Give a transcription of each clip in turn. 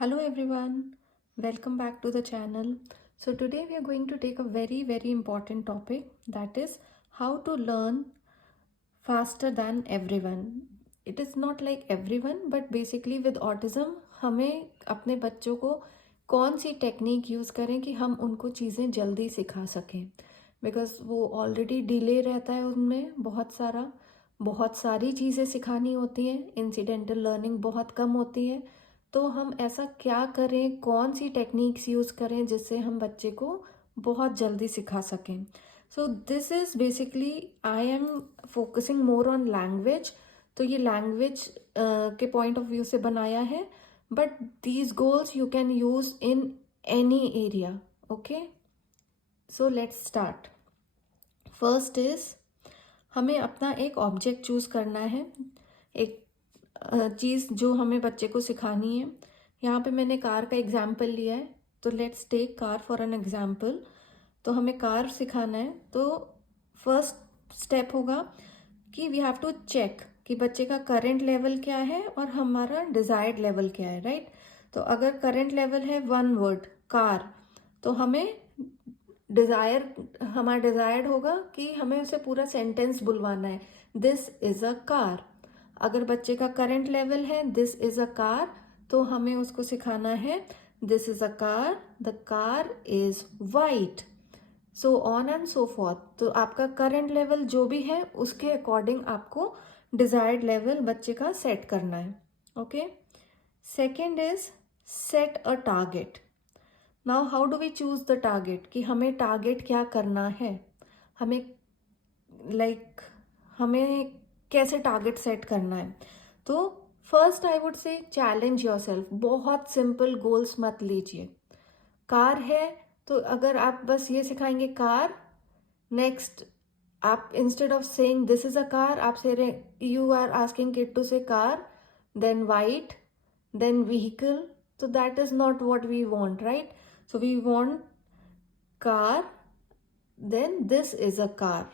Hello everyone, welcome back to the channel. So today we are going to take a very important topic, that is how to learn faster than everyone. It is not like everyone but basically with autism हमें अपने बच्चों को कौन सी technique use करें कि हम उनको चीज़ें जल्दी सिखा सकें, बिकॉज वो ऑलरेडी डिले रहता है, उनमें बहुत सारी चीज़ें सिखानी होती हैं, इंसिडेंटल लर्निंग बहुत कम होती है। तो हम ऐसा क्या करें, कौन सी टेक्निक्स यूज़ करें जिससे हम बच्चे को बहुत जल्दी सिखा सकें। So this is basically I am focusing more on language. तो ये लैंग्वेज के पॉइंट ऑफ व्यू से बनाया है, but these goals you can use in any area. Okay, so let's start. First is हमें अपना एक ऑब्जेक्ट चूज़ करना है, एक चीज़ जो हमें बच्चे को सिखानी है। यहाँ पे मैंने कार का एग्जाम्पल लिया है, तो let's take car for an example. तो हमें कार सिखाना है, तो फर्स्ट स्टेप होगा कि वी हैव टू चेक कि बच्चे का करंट लेवल क्या है और हमारा डिज़ायर्ड लेवल क्या है, राइट। तो अगर करंट लेवल है 1 वर्ड कार, तो हमारा डिज़ायर्ड होगा कि हमें उसे पूरा सेंटेंस बुलवाना है, दिस इज़ अ कार। अगर बच्चे का करंट लेवल है दिस इज़ अ कार, तो हमें उसको सिखाना है this is a car, the car is white, so on and so forth. तो आपका करंट लेवल जो भी है उसके अकॉर्डिंग आपको डिजायर्ड लेवल बच्चे का सेट करना है। Okay, second is set a target. Now how do we choose the target, कि हमें टारगेट क्या करना है, हमें हमें कैसे टारगेट सेट करना है। तो first I would say challenge yourself. बहुत सिंपल गोल्स मत लीजिए। कार है तो अगर आप बस ये सिखाएंगे कार, नेक्स्ट आप instead of saying this is a car, आप say you are asking kid to say car, then white, then vehicle, तो that is not what we want, right. So we want car, then this is a car.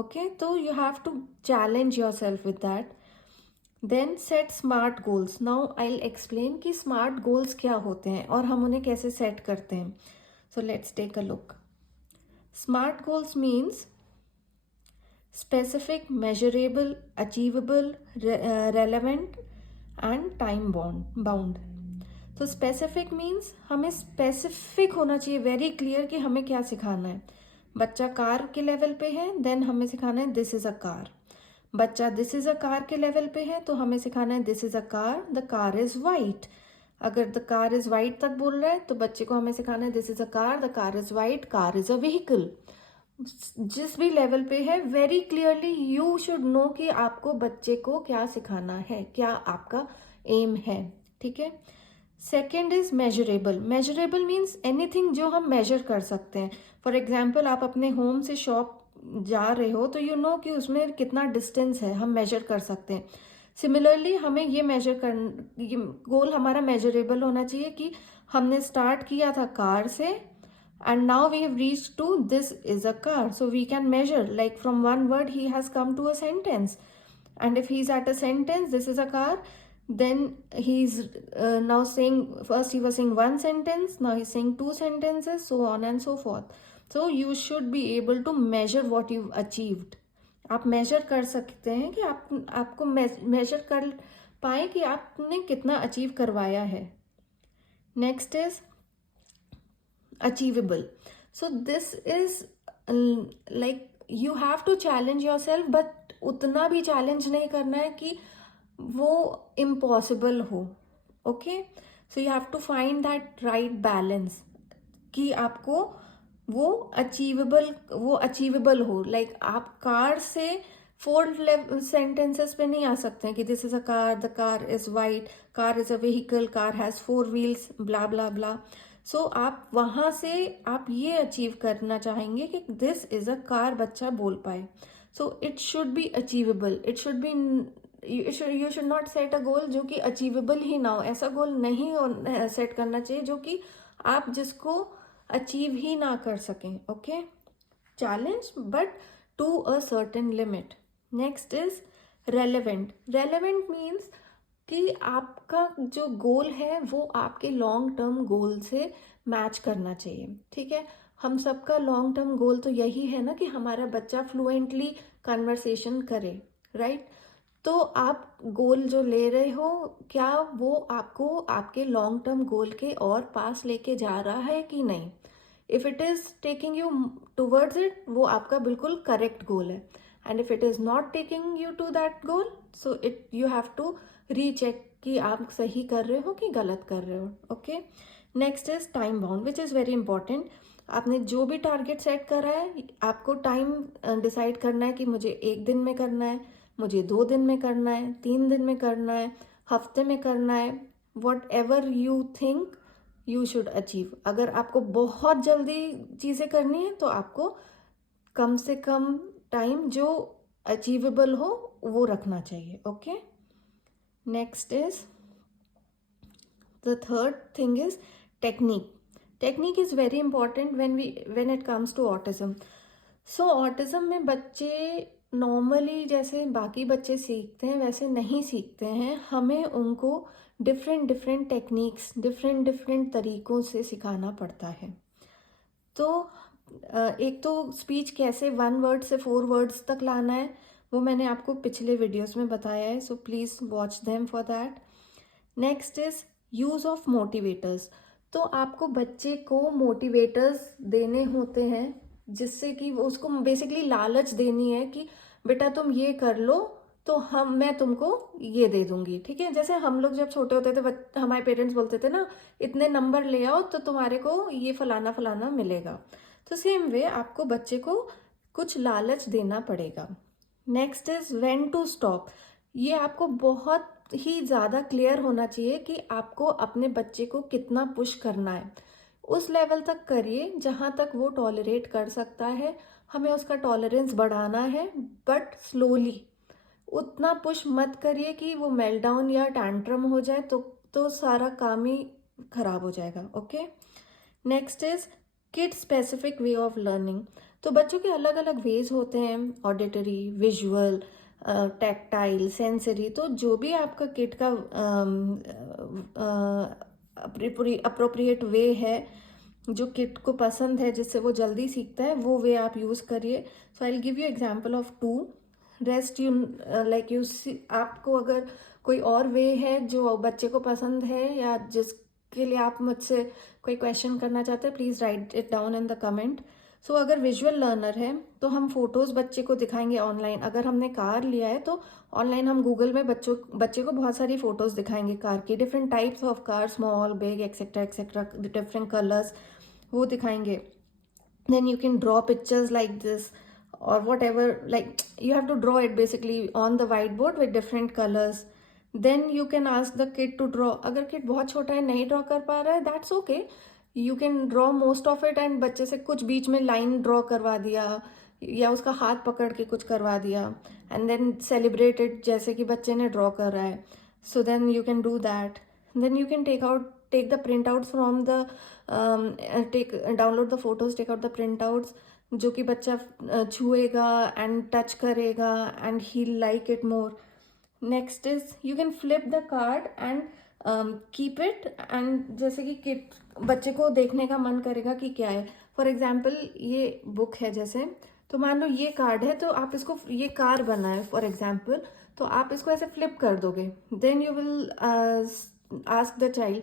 Okay, so you have to challenge yourself with that. Then set smart goals. Now I'll explain कि smart goals क्या होते हैं और हम उन्हें कैसे set करते हैं. So let's take a look. Smart goals means specific, measurable, achievable, relevant and time bound. तो स्पेसिफिक मीन्स हमें स्पेसिफिक होना चाहिए, वेरी क्लियर कि हमें क्या सिखाना है। बच्चा कार के लेवल पे है, देन हमें सिखाना है दिस इज अ कार। बच्चा दिस इज अ कार के लेवल पे है, तो हमें सिखाना है this is a car, the car is white. अगर द कार इज वाइट तक बोल रहा है तो बच्चे को हमें सिखाना है this is a car, the car is white, car is a vehicle. जिस भी लेवल पे है very clearly you should know कि आपको बच्चे को क्या सिखाना है, क्या आपका एम है, ठीक है। Second is measurable. Measurable means anything जो हम मेजर कर सकते हैं। फॉर एग्जाम्पल आप अपने होम से शॉप जा रहे हो तो यू नो कि उसमें कितना डिस्टेंस है, हम मेजर कर सकते हैं। सिमिलरली हमें ये गोल हमारा मेजरेबल होना चाहिए कि हमने स्टार्ट किया था कार से and now we have reached to this is a car, so we can measure, like from one word he has come to a sentence, and if he's at a sentence this is a car, then he's now saying, first he was saying one sentence, now he's saying two sentences, so on and so forth. So you should be able to measure what you've achieved. आप major कर सकते हैं कि आपको major कर पाए कि आपने कितना अचीव करवाया है। Next is achievable. So this is like you have to challenge yourself, but उतना भी चैलेंज नहीं करना है कि वो इम्पॉसिबल हो। Okay, so you have to find that right balance कि आपको वो अचीवेबल हो। लाइक आप कार से 4 सेंटेंसेस पे नहीं आ सकते हैं कि this is a car, the car is white, car is a vehicle, car has 4 wheels, blah blah blah. So आप वहां से आप ये अचीव करना चाहेंगे कि दिस इज अ कार बच्चा बोल पाए। So it should be achievable, it should be, you should not set a goal जो कि अचीवेबल ही ना हो। ऐसा गोल नहीं सेट करना चाहिए जो कि आप जिसको अचीव ही ना कर सकें। Okay, challenge but to a certain limit. Next is relevant. Relevant means कि आपका जो गोल है वो आपके लॉन्ग टर्म गोल से मैच करना चाहिए, ठीक है। हम सबका लॉन्ग टर्म गोल तो यही है ना कि हमारा बच्चा फ्लुएंटली कन्वर्सेशन करे, राइट। तो आप गोल जो ले रहे हो, क्या वो आपको आपके लॉन्ग टर्म गोल के और पास लेके जा रहा है कि नहीं। If it is taking you towards it, वो आपका बिल्कुल करेक्ट गोल है। And if it is not taking you to that goal, so it you have to recheck कि आप सही कर रहे हो कि गलत कर रहे हो, okay. Next is time bound, which is very important. आपने जो भी टारगेट सेट करा है, आपको टाइम डिसाइड करना है कि मुझे 1 दिन में करना है, मुझे 2 दिन में करना है, 3 दिन में करना है, हफ्ते में करना है। What ever you think you should achieve. अगर आपको बहुत जल्दी चीज़ें करनी है तो आपको कम से कम टाइम जो अचीवेबल हो वो रखना चाहिए, okay. Next is the third thing is technique. Technique is very important when it comes to autism. So autism में बच्चे नॉर्मली जैसे बाकी बच्चे सीखते हैं वैसे नहीं सीखते हैं। हमें उनको different different techniques, different different तरीकों से सिखाना पड़ता है। तो एक तो स्पीच कैसे 1 वर्ड से 4 वर्ड्स तक लाना है, वो मैंने आपको पिछले वीडियोस में बताया है, so please watch them for that. Next is use of motivators. तो आपको बच्चे को मोटिवेटर्स देने होते हैं जिससे कि वो उसको बेसिकली लालच देनी है कि बेटा तुम ये कर लो तो मैं तुमको ये दे दूंगी, ठीक है। जैसे हम लोग जब छोटे होते थे, हमारे पेरेंट्स बोलते थे ना, इतने नंबर ले आओ तो तुम्हारे को ये फलाना फलाना मिलेगा। तो सेम वे आपको बच्चे को कुछ लालच देना पड़ेगा। Next is when to stop. ये आपको बहुत ही ज़्यादा क्लियर होना चाहिए कि आपको अपने बच्चे को कितना पुश करना है। उस लेवल तक करिए जहाँ तक वो टॉलरेट कर सकता है। हमें उसका टॉलरेंस बढ़ाना है, बट स्लोली। उतना पुश मत करिए कि वो मेल्टडाउन या टैंट्रम हो जाए, तो सारा काम ही खराब हो जाएगा, okay. Next is kid specific way of learning. तो बच्चों के अलग अलग वेज होते हैं, ऑडिटरी, विजुअल, टैक्टाइल, सेंसरी। तो जो भी आपका किड का अप्रोप्रिएट वे है, जो किड को पसंद है, जिससे वो जल्दी सीखता है, वो वे आप यूज़ करिए। So I will give you example of 2। Rest you like you आपको अगर कोई और वे है जो बच्चे को पसंद है या जिसके लिए आप मुझसे कोई क्वेश्चन करना चाहते हैं, please write it down in the comment. So अगर विजुअल लर्नर है तो हम फोटोज़ बच्चे को दिखाएंगे ऑनलाइन। अगर हमने कार लिया है तो ऑनलाइन हम गूगल में बच्चे को बहुत सारी फोटोज़ दिखाएंगे कार की, different types of car, small, big, etcetera etcetera, different colours, वो दिखाएंगे। Then you can draw pictures like this or whatever, like you have to draw it basically on the whiteboard with different colors. Then you can ask the kid to draw. अगर kid बहुत छोटा है, नहीं draw कर पा रहा है, that's okay. You can draw most of it and बच्चे से कुछ बीच में line draw करवा दिया या उसका हाथ पकड़ के कुछ करवा दिया, and then celebrate it जैसे कि बच्चे ने draw कर रहा है. So then you can do that. Then you can take the printouts from the download the photos, take out the printouts जो कि बच्चा छुएगा एंड टच करेगा and he like it more. Next is you can flip the card and keep it, and जैसे कि बच्चे को देखने का मन करेगा कि क्या है। फॉर एग्जाम्पल ये बुक है जैसे, तो मान लो ये कार्ड है, तो आप इसको, ये कार बना है फॉर एग्जाम्पल, तो आप इसको ऐसे फ्लिप कर दोगे। Then you will ask the child,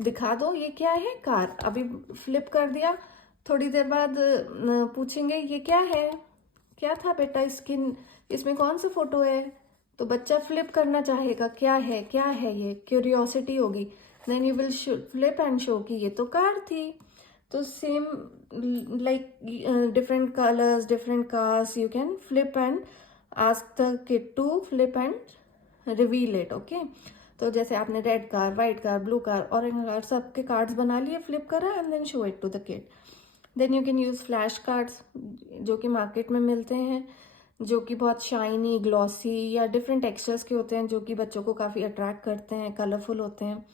दिखा दो ये क्या है, कार। अभी फ्लिप कर दिया, थोड़ी देर बाद पूछेंगे ये क्या है, क्या था बेटा इसमें कौन सा फोटो है, तो बच्चा फ्लिप करना चाहेगा, क्या है क्या है, ये क्यूरियोसिटी होगी। Then you will flip and show कि ये तो कार थी। तो same like different colours, different cars, you can flip and ask the kid to flip and reveal it, okay. तो जैसे आपने red car, white car, blue car, orange car, सबके cards बना लिए, फ्लिप करा and then show it to the kid. Then you can use flash cards जो कि market में मिलते हैं, जो कि बहुत शाइनी, ग्लॉसी या डिफरेंट टेक्सचर्स के होते हैं, जो कि बच्चों को काफ़ी अट्रैक्ट करते हैं, कलरफुल होते हैं।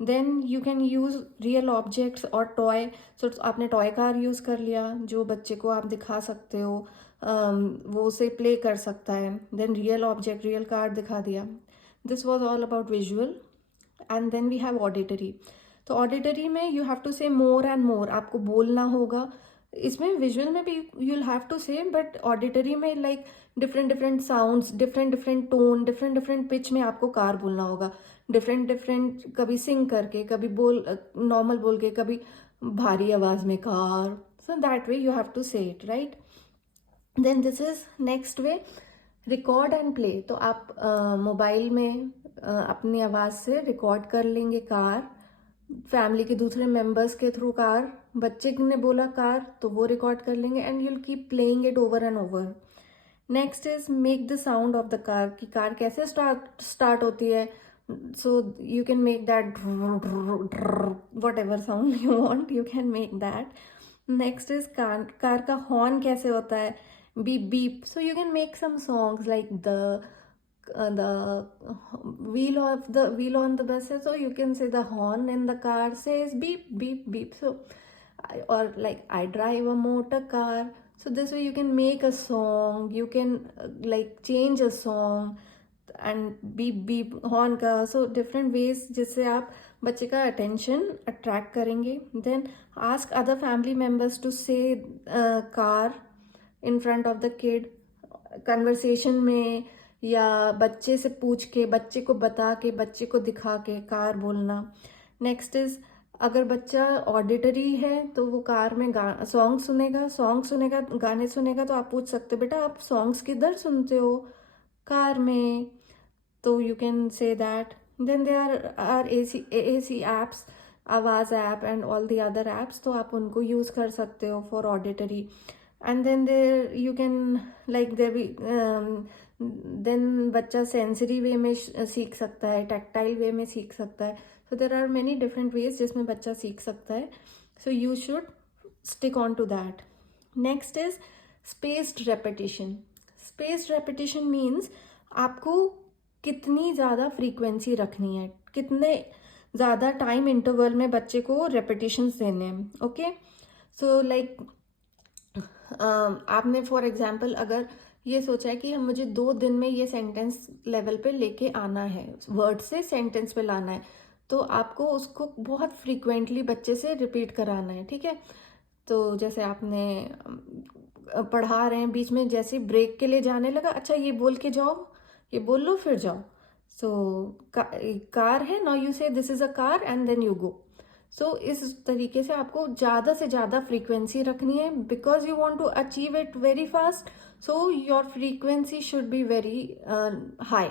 Then you can use real objects और टॉय। सो आपने टॉय कार यूज़ कर लिया जो बच्चे को आप दिखा सकते हो, वो उसे प्ले कर सकता है। Then real object, real card दिखा दिया। This was all about visual. And then we have auditory. तो ऑडिटरी में you have to say more and more, आपको बोलना होगा. इसमें विजुअल में भी यू विल हैव टू से, बट ऑडिटरी में like different different sounds, different different tone, different different pitch में आपको कार बोलना होगा. डिफरेंट डिफरेंट, कभी सिंग करके, कभी बोल नॉर्मल बोल के, कभी भारी आवाज में car. So that way you have to say it, right. Then this is next way, record and play. तो आप मोबाइल में अपनी आवाज से रिकॉर्ड कर लेंगे कार, फैमिली के दूसरे मेंबर्स के थ्रू कार, बच्चे ने बोला कार तो वो रिकॉर्ड कर लेंगे, and you'll keep playing it over and over. Next is make the sound of the car, कि कार कैसे स्टार्ट होती है. So you can make that what ever sound you want, you can make that. Next is car का horn कैसे होता है, beep beep. So you can make some songs like the wheel on the bus. So you can say the horn in the car says beep beep beep. So or like I drive a motor car. So this way you can make a song, you can like change a song and beep beep horn का. So different ways जिससे आप बच्चे का attention attract करेंगे. Then ask other family members to say car in front of the kid, conversation में, या बच्चे से पूछ के, बच्चे को बता के, बच्चे को दिखा के कार बोलना. नेक्स्ट इज, अगर बच्चा ऑडिटरी है तो वो कार में सॉन्ग सुनेगा, गाने सुनेगा, तो आप पूछ सकते हो बेटा आप सॉन्ग्स किधर सुनते हो, कार में. तो you can say that. Then they are AAC apps, आवाज़ app and all the other apps, तो आप उनको यूज़ कर सकते हो for auditory. And then there you can like there we then बच्चा सेंसरी वे में सीख सकता है, टैक्टाइल वे में सीख सकता है. So there are many different ways जिसमें बच्चा सीख सकता है. So you should stick on to that. Next is spaced repetition. Spaced repetition means आपको कितनी ज़्यादा फ्रीक्वेंसी रखनी है, कितने ज़्यादा टाइम इंटरवल में बच्चे को रेपिटेशंस देने हैं. ओके, सो लाइक आपने फॉर एग्जाम्पल अगर ये सोचा है कि हम मुझे 2 दिन में ये सेंटेंस लेवल पे लेके आना है, वर्ड से सेंटेंस पे लाना है, तो आपको उसको बहुत फ्रीक्वेंटली बच्चे से रिपीट कराना है. ठीक है, तो जैसे आपने पढ़ा रहे हैं, बीच में जैसे ब्रेक के लिए जाने लगा, अच्छा ये बोल के जाओ, ये बोल लो फिर जाओ. सो कार है, now you say this is a car and then you go. So इस तरीके से आपको ज़्यादा से ज़्यादा फ्रीक्वेंसी रखनी है, because you want to achieve it very fast. So your frequency should be very high.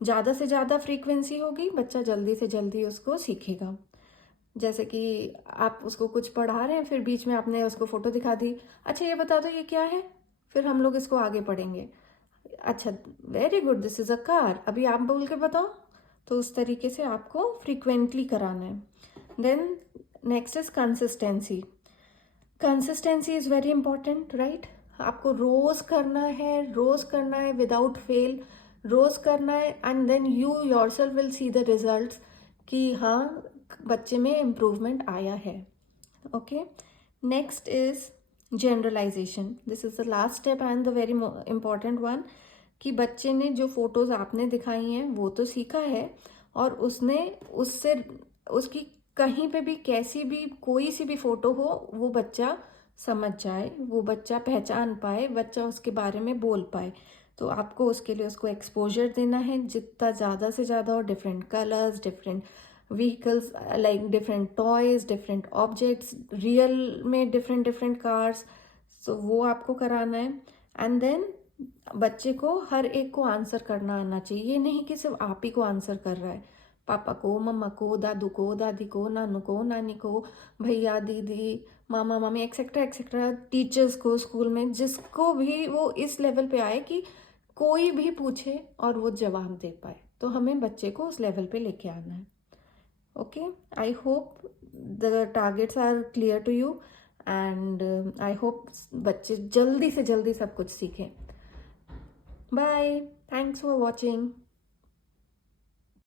ज़्यादा से ज़्यादा फ्रीक्वेंसी होगी, बच्चा जल्दी से जल्दी उसको सीखेगा. जैसे कि आप उसको कुछ पढ़ा रहे हैं, फिर बीच में आपने उसको फोटो दिखा दी, अच्छा ये बता दो ये क्या है, फिर हम लोग इसको आगे पढ़ेंगे. अच्छा very good, this is a car, अभी आप बोल के बताओ. तो उस तरीके से आपको फ्रीक्वेंटली कराना है. Then next is consistency. Consistency is very important, right? आपको रोज करना है विदाउट फेल, रोज करना है, and then you yourself will see the results कि हाँ बच्चे में इम्प्रूवमेंट आया है. Okay, next is generalisation. This is the last step and the very important one, कि बच्चे ने जो फोटोज आपने दिखाई हैं वो तो सीखा है, और उसने उससे उसकी कहीं पे भी कैसी भी कोई सी भी फोटो हो वो बच्चा समझ जाए, वो बच्चा पहचान पाए, बच्चा उसके बारे में बोल पाए. तो आपको उसके लिए उसको एक्सपोजर देना है जितना ज़्यादा से ज़्यादा, और different colours, different vehicles, like different toys, different objects, real में डिफरेंट डिफरेंट कार्स. सो वो आपको कराना है. एंड देन बच्चे को हर एक को आंसर करना आना चाहिए. ये नहीं कि सिर्फ आप ही को आंसर कर रहा है, पापा को, मम्मा को, दादू को, दादी को, नानू को, नानी को, भैया, दीदी, मामा, मामी, एक्सेट्रा एक्सेट्रा, टीचर्स को, स्कूल में जिसको भी वो इस लेवल पे आए कि कोई भी पूछे और वो जवाब दे पाए. तो हमें बच्चे को उस लेवल पे लेके आना है. Okay, I hope the targets are clear to you, and I hope बच्चे जल्दी से जल्दी सब कुछ सीखें. Bye, thanks for watching.